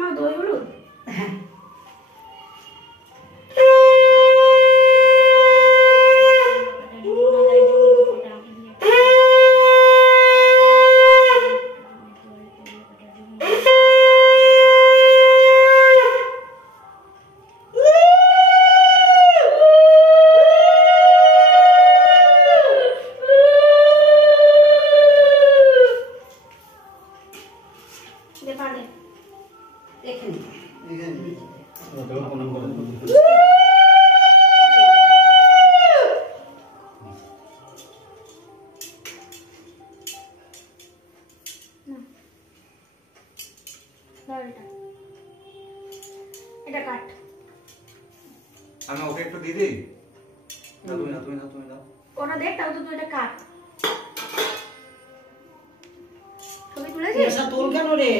মামা দই হলুদ। হ্যাঁ এটা কাট। আমি ওকে একটু দিয়ে দিই। না তুমি দাও। ওটা দেখ তাও তো তুই এটা কাট। ছবি তুলেছিস? তোর কেন রে?